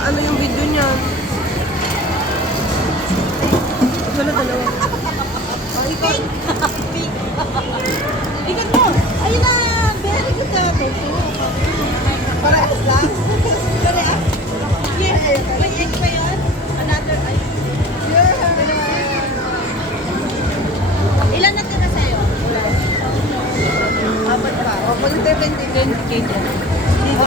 ano yung video niya. Wala dalawa. Oh, ikaw. Ikot mo. Ayun na. Very good ka. Parehas lang. Parehas. Yes. May egg pa yun? Another ice. Ilan na tira sa'yo? Apat pa. O, mag-20 dyan.